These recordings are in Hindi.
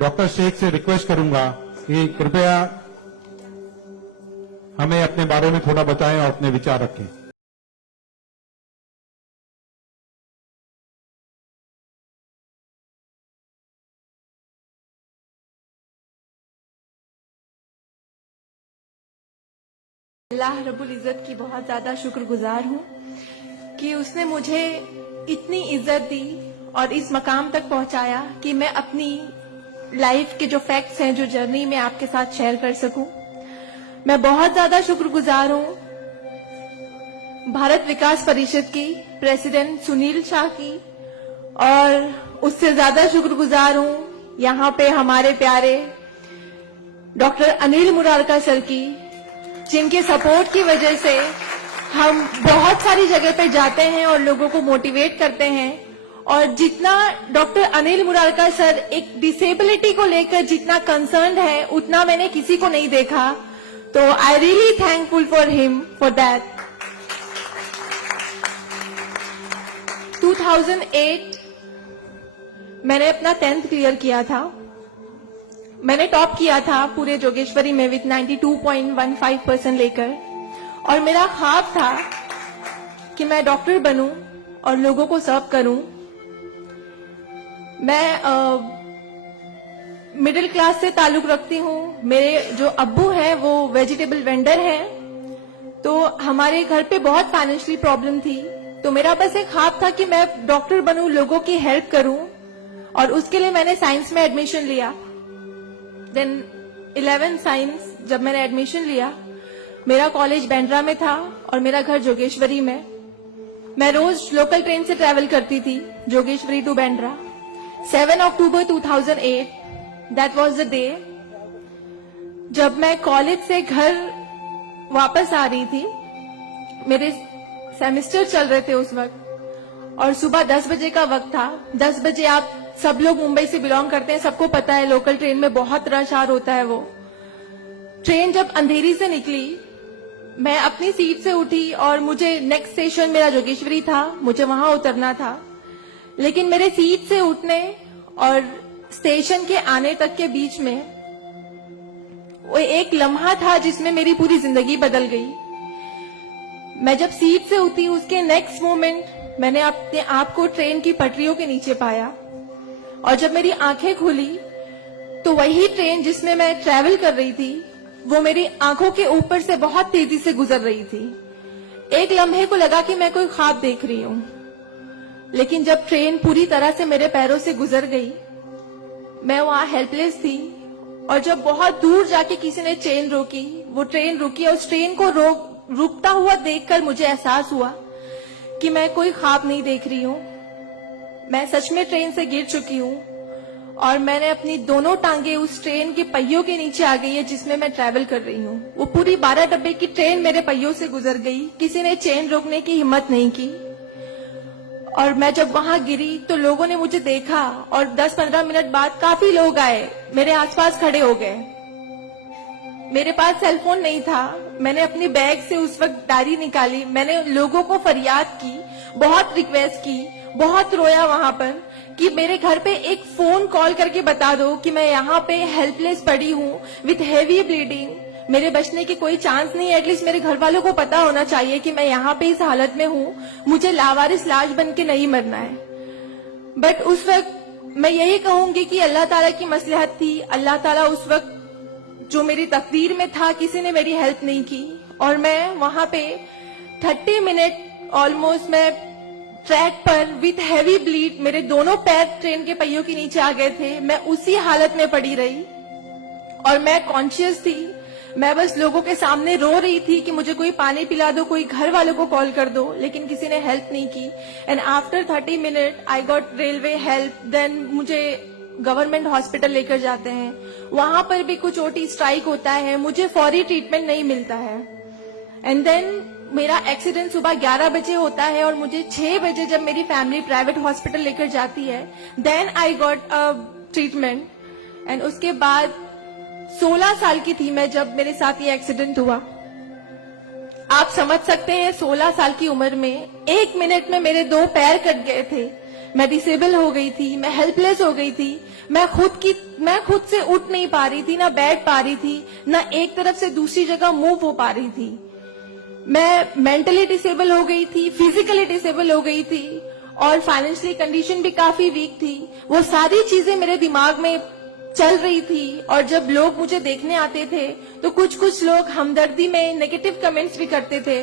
डॉक्टर शेख से रिक्वेस्ट करूंगा कि कृपया हमें अपने बारे में थोड़ा बताएं और अपने विचार रखें। अल्लाह रब्बुल इज़्ज़त की बहुत ज़्यादा शुक्रगुजार हूँ कि उसने मुझे इतनी इज्जत दी और इस मकाम तक पहुंचाया कि मैं अपनी लाइफ के जो फैक्ट्स हैं, जो जर्नी में आपके साथ शेयर कर सकूं। मैं बहुत ज्यादा शुक्रगुजार हूँ भारत विकास परिषद की प्रेसिडेंट सुनील शाह की, और उससे ज्यादा शुक्रगुजार हूँ यहाँ पे हमारे प्यारे डॉक्टर अनिल मुरारका सर की, जिनके सपोर्ट की वजह से हम बहुत सारी जगह पे जाते हैं और लोगों को मोटिवेट करते हैं। और जितना डॉक्टर अनिल मुरारका सर एक डिसेबिलिटी को लेकर जितना कंसर्न है, उतना मैंने किसी को नहीं देखा। तो I really thankful for him for that. 2008 मैंने अपना 10th क्लियर किया था। मैंने टॉप किया था पूरे जोगेश्वरी में विद 92.15% लेकर, और मेरा ख्वाब था कि मैं डॉक्टर बनूं और लोगों को सर्व करूं। मैं मिडिल क्लास से ताल्लुक रखती हूं। मेरे जो अब्बू हैं वो वेजिटेबल वेंडर हैं, तो हमारे घर पे बहुत फाइनेंशियली प्रॉब्लम थी। तो मेरा बस एक ख्वाब था कि मैं डॉक्टर बनूं, लोगों की हेल्प करूं, और उसके लिए मैंने साइंस में एडमिशन लिया। देन 11 साइंस जब मैंने एडमिशन लिया, मेरा कॉलेज बैंड्रा में था और मेरा घर जोगेश्वरी में। मैं रोज लोकल ट्रेन से ट्रैवल करती थी Jogeshwari to Bandra. 7 October 2008 that was the day जब मैं कॉलेज से घर वापस आ रही थी। मेरे सेमेस्टर चल रहे थे उस वक्त, और सुबह 10 बजे का वक्त था। 10 बजे आप सब लोग मुंबई से बिलोंग करते हैं, सबको पता है लोकल ट्रेन में बहुत रश आर होता है। वो ट्रेन जब अंधेरी से निकली, मैं अपनी सीट से उठी और मुझे नेक्स्ट स्टेशन मेरा जोगेश्वरी था, मुझे वहां उतरना था। लेकिन मेरे सीट से उठने और स्टेशन के आने तक के बीच में वो एक लम्हा था जिसमें मेरी पूरी जिंदगी बदल गई। मैं जब सीट से उठी, उसके नेक्स्ट मोमेंट मैंने अपने आप को ट्रेन की पटरियों के नीचे पाया, और जब मेरी आंखें खुली तो वही ट्रेन जिसमें मैं ट्रैवल कर रही थी वो मेरी आंखों के ऊपर से बहुत तेजी से गुजर रही थी। एक लम्हे को लगा कि मैं कोई ख्वाब देख रही हूं, लेकिन जब ट्रेन पूरी तरह से मेरे पैरों से गुजर गई, मैं वहां हेल्पलेस थी। और जब बहुत दूर जाके किसी ने चेन रोकी, वो ट्रेन रुकी, और उस ट्रेन को रुकता हुआ देखकर मुझे एहसास हुआ कि मैं कोई ख्वाब नहीं देख रही हूं, मैं सच में ट्रेन से गिर चुकी हूं, और मैंने अपनी दोनों टांगे उस ट्रेन के पहियों के नीचे आ गई है जिसमें मैं ट्रैवल कर रही हूँ। वो पूरी 12 डब्बे की ट्रेन मेरे पहियों से गुजर गई, किसी ने चेन रोकने की हिम्मत नहीं की। और मैं जब वहां गिरी तो लोगों ने मुझे देखा, और 10-15 मिनट बाद काफी लोग आए, मेरे आसपास खड़े हो गए। मेरे पास सेलफोन नहीं था। मैंने अपनी बैग से उस वक्त डायरी निकाली, मैंने लोगों को फरियाद की, बहुत रिक्वेस्ट की, बहुत रोया वहां पर कि मेरे घर पे एक फोन कॉल करके बता दो कि मैं यहाँ पे हेल्पलेस पड़ी हूँ विथ हेवी ब्लीडिंग, मेरे बचने की कोई चांस नहीं है। एटलीस्ट मेरे घर वालों को पता होना चाहिए कि मैं यहाँ पे इस हालत में हूँ, मुझे लावारिस लाश बन के नहीं मरना है। बट उस वक्त मैं यही कहूंगी कि अल्लाह ताला की मसलहत थी। अल्लाह ताला उस वक्त जो मेरी तकदीर में था, किसी ने मेरी हेल्प नहीं की, और मैं वहां पे 30 मिनट ऑलमोस्ट मैं ट्रैक पर विथ हैवी ब्लीड, मेरे दोनों पैर ट्रेन के पहियों के नीचे आ गए थे। मैं उसी हालत में पड़ी रही और मैं कॉन्शियस थी। मैं बस लोगों के सामने रो रही थी कि मुझे कोई पानी पिला दो, कोई घर वालों को कॉल कर दो, लेकिन किसी ने हेल्प नहीं की। And after 30 minute I got railway help. Then मुझे गवर्नमेंट हॉस्पिटल लेकर जाते हैं, वहां पर भी कुछ ओटी स्ट्राइक होता है, मुझे फौरी ट्रीटमेंट नहीं मिलता है। एंड देन मेरा एक्सीडेंट सुबह 11 बजे होता है, और मुझे 6 बजे जब मेरी फैमिली प्राइवेट हॉस्पिटल लेकर जाती है, then I got treatment. And उसके बाद 16 साल की थी मैं जब मेरे साथ ये एक्सीडेंट हुआ। आप समझ सकते हैं 16 साल की उम्र में 1 मिनट में मेरे 2 पैर कट गए थे, मैं डिसेबल हो गई थी, मैं हेल्पलेस हो गई थी। मैं खुद से उठ नहीं पा रही थी, ना बैठ पा रही थी, ना एक तरफ से दूसरी जगह मूव हो पा रही थी। मैं मेंटली डिसेबल हो गई थी, फिजिकली डिसेबल हो गई थी और फाइनेंशियली कंडीशन भी काफी वीक थी। वो सारी चीजें मेरे दिमाग में चल रही थी और जब लोग मुझे देखने आते थे तो कुछ लोग हमदर्दी में नेगेटिव कमेंट्स भी करते थे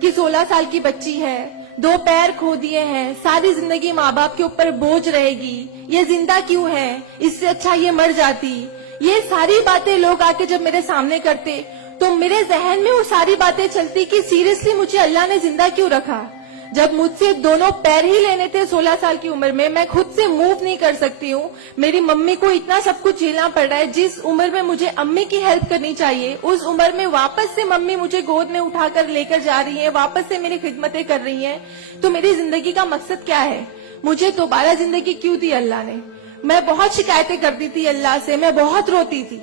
कि 16 साल की बच्ची है, 2 पैर खो दिए हैं, सारी जिंदगी माँ बाप के ऊपर बोझ रहेगी, ये जिंदा क्यों है, इससे अच्छा ये मर जाती। ये सारी बातें लोग आके जब मेरे सामने करते तो मेरे जहन में वो सारी बातें चलती कि सीरियसली मुझे अल्लाह ने जिंदा क्यों रखा। जब मुझसे दोनों पैर ही लेने थे 16 साल की उम्र में, मैं खुद से मूव नहीं कर सकती हूँ, मेरी मम्मी को इतना सब कुछ झेलना पड़ रहा है। जिस उम्र में मुझे अम्मी की हेल्प करनी चाहिए उस उम्र में वापस से मम्मी मुझे गोद में उठाकर लेकर जा रही है, वापस से मेरी खिदमतें कर रही हैं। तो मेरी जिंदगी का मकसद क्या है? मुझे दोबारा जिंदगी क्यों दी अल्लाह ने? मैं बहुत शिकायतें करती थी अल्लाह से, मैं बहुत रोती थी,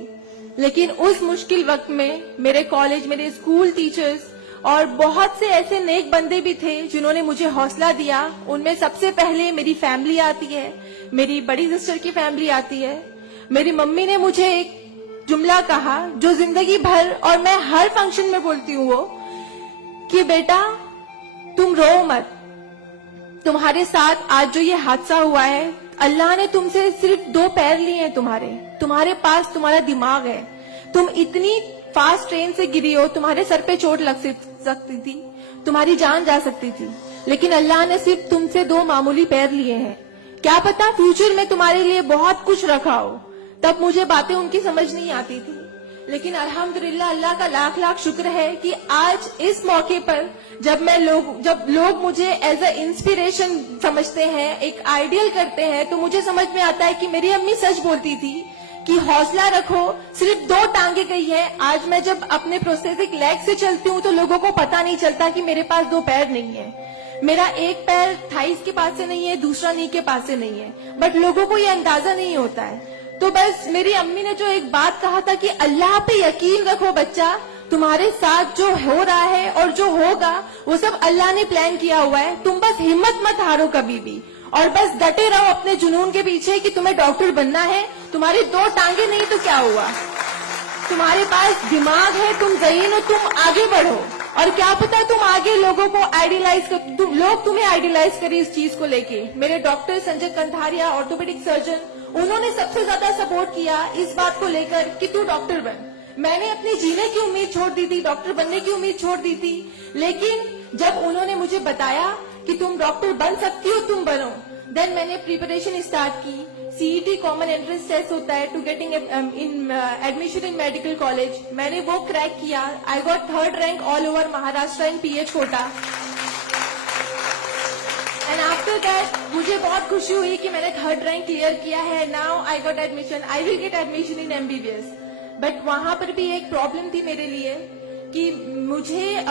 लेकिन उस मुश्किल वक्त में मेरे कॉलेज, मेरे स्कूल टीचर्स और बहुत से ऐसे नेक बंदे भी थे जिन्होंने मुझे हौसला दिया। उनमें सबसे पहले मेरी फैमिली आती है, मेरी बड़ी सिस्टर की फैमिली आती है। मेरी मम्मी ने मुझे एक जुमला कहा जो जिंदगी भर और मैं हर फंक्शन में बोलती हूँ, वो कि बेटा तुम रो मत, तुम्हारे साथ आज जो ये हादसा हुआ है, अल्लाह ने तुमसे सिर्फ 2 पैर लिए हैं, तुम्हारे पास तुम्हारा दिमाग है, तुम इतनी फास्ट ट्रेन से गिरी हो, तुम्हारे सर पे चोट लग सकती थी, तुम्हारी जान जा सकती थी, लेकिन अल्लाह ने सिर्फ तुमसे 2 मामूली पैर लिए हैं। क्या पता फ्यूचर में तुम्हारे लिए बहुत कुछ रखा हो। तब मुझे बातें उनकी समझ नहीं आती थी, लेकिन अल्हम्दुलिल्लाह अल्लाह का लाख लाख शुक्र है कि आज इस मौके पर जब लोग मुझे एज अ इंस्पिरेशन समझते हैं, एक आइडियल करते हैं, तो मुझे समझ में आता है कि मेरी अम्मी सच बोलती थी कि हौसला रखो, सिर्फ 2 टांगे गई है। आज मैं जब अपने प्रोस्थेटिक लेग से चलती हूँ तो लोगों को पता नहीं चलता कि मेरे पास 2 पैर नहीं है, मेरा एक पैर थाइस के पास से नहीं है, दूसरा नी के पास से नहीं है, बट लोगों को ये अंदाजा नहीं होता है। तो बस मेरी अम्मी ने जो एक बात कहा था कि अल्लाह पे यकीन रखो बच्चा, तुम्हारे साथ जो हो रहा है और जो होगा वो सब अल्लाह ने प्लान किया हुआ है, तुम बस हिम्मत मत हारो कभी भी और बस डटे रहो अपने जुनून के पीछे कि तुम्हें डॉक्टर बनना है। तुम्हारी 2 टांगे नहीं तो क्या हुआ, तुम्हारे पास दिमाग है, तुम ज़हीन हो, तुम आगे बढ़ो। और क्या पता तुम आगे लोगों को लोग तुम्हें आइडियलाइज करें इस चीज को लेके। मेरे डॉक्टर संजय कंधारिया, ऑर्थोपेडिक सर्जन, उन्होंने सबसे ज्यादा सपोर्ट किया इस बात को लेकर कि तू डॉक्टर बन। मैंने अपने जीने की उम्मीद छोड़ दी थी, डॉक्टर बनने की उम्मीद छोड़ दी थी, लेकिन जब उन्होंने मुझे बताया कि तुम डॉक्टर बन सकती हो, तुम बनो, देन मैंने प्रिपरेशन स्टार्ट की। सीईटी कॉमन एंट्रेंस टेस्ट होता है to getting in admission in medical college, मैंने वो क्रैक किया। I got 3rd rank all over Maharashtra in PH quota. And after that मुझे बहुत खुशी हुई कि मैंने 3rd रैंक क्लियर किया है। Now I got admission, I will get admission in MBBS. But वहां पर भी एक प्रॉब्लम थी मेरे लिए कि मुझे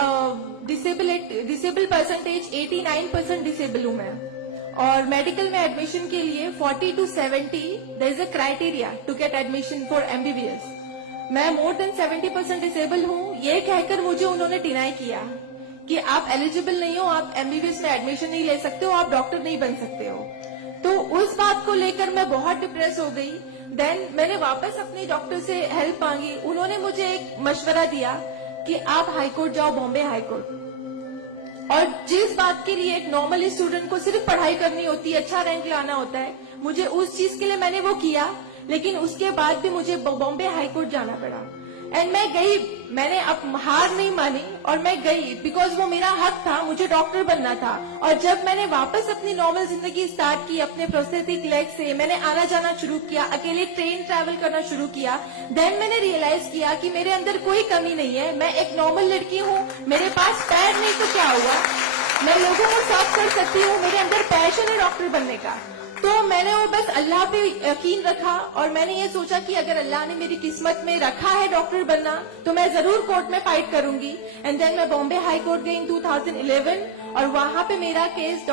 डिसेबल परसेंटेज 89% डिसेबल हूं मैं, और मेडिकल में एडमिशन के लिए 40 to 70 there is a criteria to get admission for MBBS. मैं मोर देन 70% डिसेबल हूं, ये कहकर मुझे उन्होंने डिनाई किया कि आप एलिजिबल नहीं हो, आप एमबीबीएस में एडमिशन नहीं ले सकते हो, आप डॉक्टर नहीं बन सकते हो। तो उस बात को लेकर मैं बहुत डिप्रेस हो गई। देन मैंने वापस अपनी डॉक्टर से हेल्प मांगी। उन्होंने मुझे एक मशवरा दिया कि आप हाईकोर्ट जाओ, बॉम्बे हाईकोर्ट, और जिस बात के लिए एक नॉर्मल स्टूडेंट को सिर्फ पढ़ाई करनी होती है, अच्छा रैंक लाना होता है, मुझे उस चीज के लिए मैंने वो किया, लेकिन उसके बाद भी मुझे बॉम्बे हाईकोर्ट जाना पड़ा। एंड मैं गई, मैंने अब हार नहीं मानी और मैं गई, बिकॉज वो मेरा हक था, मुझे डॉक्टर बनना था। और जब मैंने वापस अपनी नॉर्मल जिंदगी स्टार्ट की अपने प्रोस्थेटिक लेग से, मैंने आना जाना शुरू किया, अकेले ट्रेन ट्रैवल करना शुरू किया, देन मैंने रियलाइज किया कि मेरे अंदर कोई कमी नहीं है, मैं एक नॉर्मल लड़की हूँ, मेरे पास पैर नहीं तो क्या हुआ, मैं लोगों को सर्व कर सकती हूँ, मेरे अंदर पैशन है डॉक्टर बनने का। तो मैंने वो बस अल्लाह पे यकीन रखा और मैंने ये सोचा कि अगर अल्लाह ने मेरी किस्मत में रखा है डॉक्टर बनना तो मैं जरूर कोर्ट में फाइट करूंगी। एंड देन मैं बॉम्बे हाई कोर्ट गई इन 2011 और वहां पे मेरा केस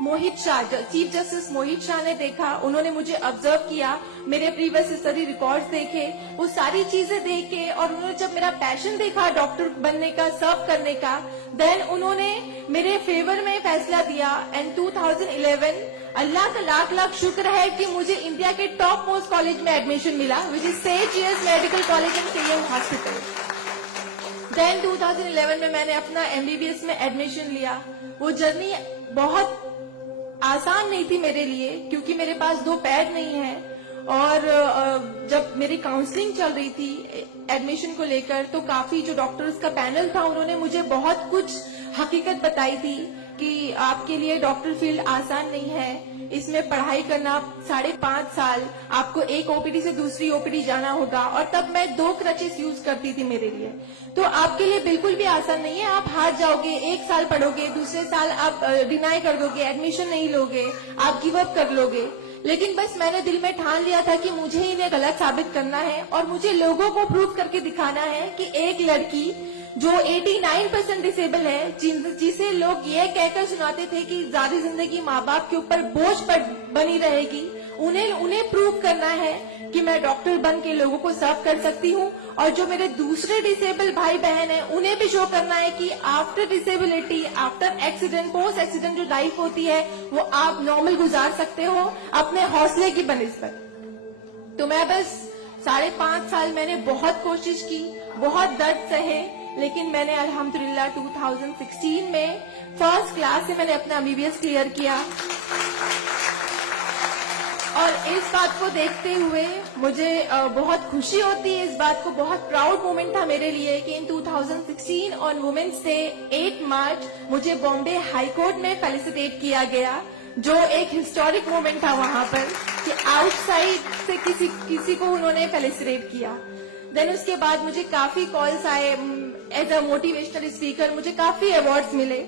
मोहित शाह, चीफ जस्टिस मोहित शाह ने देखा, उन्होंने मुझे ऑब्जर्व किया, मेरे प्रीवियस स्टडी रिकॉर्ड्स देखे, वो सारी चीजें देखे, और उन्होंने जब मेरा पैशन देखा डॉक्टर बनने का, सर्व करने का, देन उन्होंने मेरे फेवर में फैसला दिया। एंड 2011 अल्लाह का लाख लाख शुक्र है कि मुझे इंडिया के टॉप मोस्ट कॉलेज में एडमिशन मिला, which is Seth GS medical college and KM hospital. Then 2011 में मैंने अपना एमबीबीएस में एडमिशन लिया। वो जर्नी बहुत आसान नहीं थी मेरे लिए, क्योंकि मेरे पास 2 पैर नहीं है, और जब मेरी काउंसलिंग चल रही थी एडमिशन को लेकर, तो काफी जो डॉक्टर्स का पैनल था उन्होंने मुझे बहुत कुछ हकीकत बताई थी कि आपके लिए डॉक्टर फील्ड आसान नहीं है, इसमें पढ़ाई करना 5.5 साल, आपको एक ओपीडी से दूसरी ओपीडी जाना होगा, और तब मैं 2 क्रचेस यूज करती थी मेरे लिए। तो आपके लिए बिल्कुल भी आसान नहीं है, आप हार जाओगे, 1 साल पढ़ोगे, दूसरे साल आप डिनाई कर दोगे, एडमिशन नहीं लोगे, आप गिव अप कर लोगे। लेकिन बस मैंने दिल में ठान लिया था कि मुझे इन्हें गलत साबित करना है, और मुझे लोगों को प्रूव करके दिखाना है कि एक लड़की जो 89% डिसेबल है, जिसे लोग ये कहकर सुनाते थे कि सारी जिंदगी माँ बाप के ऊपर बोझ पर बनी रहेगी, उन्हें प्रूव करना है कि मैं डॉक्टर बन के लोगों को सर्व कर सकती हूँ। और जो मेरे दूसरे डिसेबल भाई बहन हैं, उन्हें भी शो करना है कि after disability, after accident, post accident जो लाइफ होती है वो आप नॉर्मल गुजार सकते हो अपने हौसले की बनिस्बत। तो मैं बस 5.5 साल मैंने बहुत कोशिश की, बहुत दर्द सहे, लेकिन मैंने अल्हम्दुलिल्लाह 2016 में फर्स्ट क्लास से मैंने अपना एमबीबीएस क्लियर किया। और इस बात को देखते हुए मुझे बहुत खुशी होती है, इस बात को बहुत प्राउड मोमेंट था मेरे लिए कि इन 2016 ऑन वुमेन्स डे 8 मार्च मुझे बॉम्बे हाई कोर्ट में फेलिसिटेट किया गया, जो एक हिस्टोरिक मोमेंट था वहां पर कि आउटसाइड से किसी को उन्होंने फेलिसिटेट किया। देन उसके बाद मुझे काफी कॉल्स आए एज अ मोटिवेशनल स्पीकर, मुझे काफी अवार्ड्स मिले,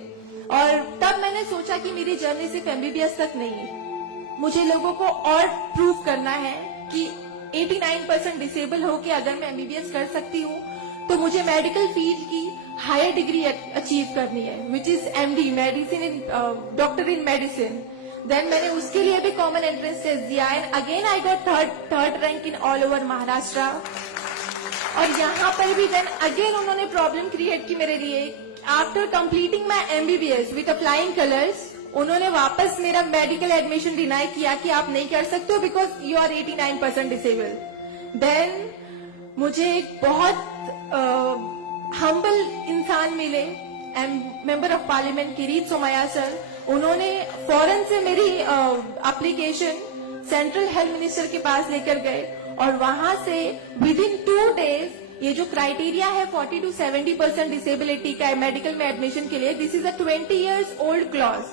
और तब मैंने सोचा कि मेरी जर्नी सिर्फ एमबीबीएस तक नहीं है, मुझे लोगों को और प्रूव करना है कि 89% डिसेबल होके अगर मैं एमबीबीएस कर सकती हूँ, तो मुझे मेडिकल फील्ड की हायर डिग्री अचीव करनी है, which is MD, medicine in doctor in medicine. Then मैंने उसके लिए भी कॉमन एंट्रेंस टेस्ट दिया, and again I got third rank in all over Maharashtra. और यहाँ पर भी देन अगेन उन्होंने प्रॉब्लम क्रिएट की मेरे लिए। After completing my MBBS with flying colours, उन्होंने वापस मेरा मेडिकल एडमिशन डिनाई किया कि आप नहीं कर सकते हो because you are 89% disable. Then मुझे एक बहुत हम्बल इंसान मिले, member of parliament Kirit Somaiya sir, उन्होंने फौरन से मेरी एप्लीकेशन सेंट्रल हेल्थ मिनिस्टर के पास लेकर गए, और वहां से विद इन 2 डेज ये जो क्राइटेरिया है 40 to 70% डिसेबिलिटी का मेडिकल में एडमिशन के लिए, this is a 20 years old clause,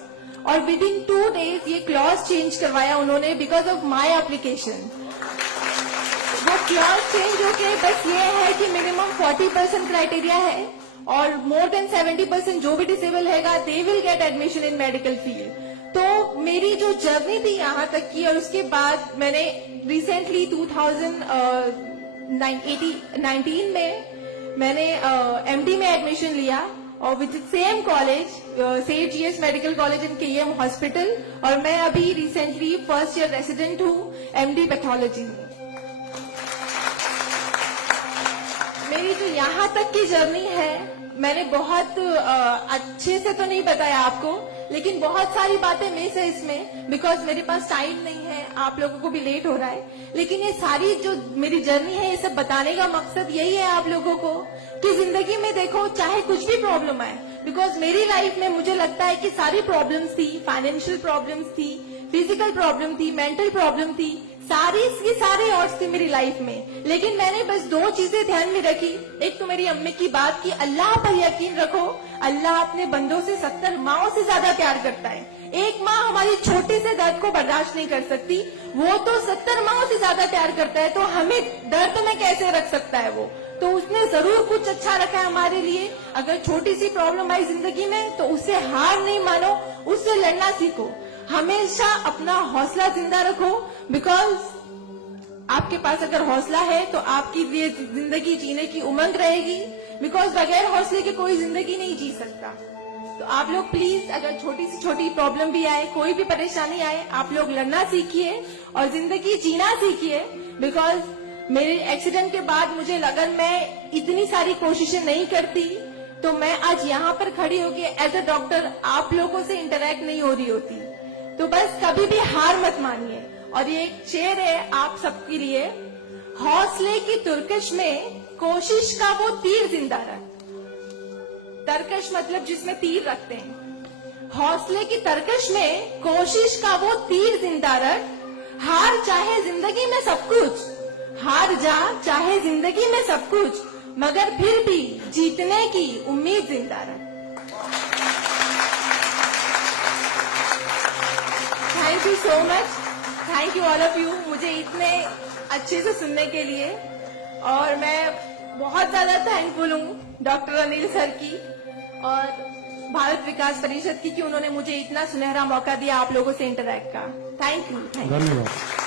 और विद इन 2 डेज ये क्लॉज चेंज करवाया उन्होंने बिकॉज ऑफ माई एप्लीकेशन। वो क्लॉज चेंज होके बस ये है कि मिनिमम 40% क्राइटेरिया है, और मोर देन 70% जो भी डिसेबल हैगा they will get admission in medical field. तो मेरी जो जर्नी थी यहाँ तक की, और उसके बाद मैंने रिसेंटली 2019 में मैंने एमडी में एडमिशन लिया, और with same college Seth GS medical college in KM hospital, और मैं अभी रिसेंटली फर्स्ट ईयर रेसिडेंट हूँ एमडी पैथोलॉजी में। मेरी जो यहाँ तक की जर्नी है, मैंने बहुत अच्छे से तो नहीं बताया आपको, लेकिन बहुत सारी बातें मिस है इसमें बिकॉज मेरे पास टाइम नहीं है, आप लोगों को भी लेट हो रहा है। लेकिन ये सारी जो मेरी जर्नी है, ये सब बताने का मकसद यही है आप लोगों को कि जिंदगी में देखो चाहे कुछ भी प्रॉब्लम आए, बिकॉज मेरी लाइफ में मुझे लगता है कि सारी प्रॉब्लम्स थी, फाइनेंशियल प्रॉब्लम्स थी, फिजिकल प्रॉब्लम थी, मेंटल प्रॉब्लम थी, सारे ऑड्स थी मेरी लाइफ में, लेकिन मैंने बस 2 चीजें ध्यान में रखी। एक तो मेरी अम्मी की बात की अल्लाह पर यकीन रखो, अल्लाह अपने बंदों से 70 माओं से ज्यादा प्यार करता है। एक माँ हमारी छोटे से दर्द को बर्दाश्त नहीं कर सकती, वो तो 70 माओं से ज्यादा प्यार करता है, तो हमें दर्द में कैसे रख सकता है वो, तो उसने जरूर कुछ अच्छा रखा है हमारे लिए। अगर छोटी सी प्रॉब्लम आई जिंदगी में तो उससे हार नहीं मानो, उससे लड़ना सीखो, हमेशा अपना हौसला जिंदा रखो, बिकॉज आपके पास अगर हौसला है तो आपकी लिए जिंदगी जीने की उमंग रहेगी, बिकॉज बगैर हौसले के कोई जिंदगी नहीं जी सकता। तो आप लोग प्लीज, अगर छोटी से छोटी प्रॉब्लम भी आए, कोई भी परेशानी आए, आप लोग लड़ना सीखिए और जिंदगी जीना सीखिए। बिकॉज मेरे एक्सीडेंट के बाद मुझे लगा मैं इतनी सारी कोशिशें नहीं करती तो मैं आज यहाँ पर खड़ी होके एज अ डॉक्टर आप लोगों से इंटरेक्ट नहीं हो रही होती। तो बस कभी भी हार मत मानिए। और ये एक शेर है आप सबके लिए, हौसले की तुर्कश में कोशिश का वो तीर जिंदा रख। तरकश मतलब जिसमें तीर रखते हैं। हौसले की तरकश में कोशिश का वो तीर जिंदा रख। हार चाहे जिंदगी में सब कुछ, हार जा चाहे जिंदगी में सब कुछ, मगर फिर भी जीतने की उम्मीद जिंदा रख। Thank you so much, thank you all of you मुझे इतने अच्छे से सुनने के लिए। और मैं बहुत ज्यादा थैंकफुल हूँ डॉक्टर अनिल सर की और भारत विकास परिषद की कि उन्होंने मुझे इतना सुनहरा मौका दिया आप लोगों से इंटरैक्ट का। Thank you. धन्यवाद।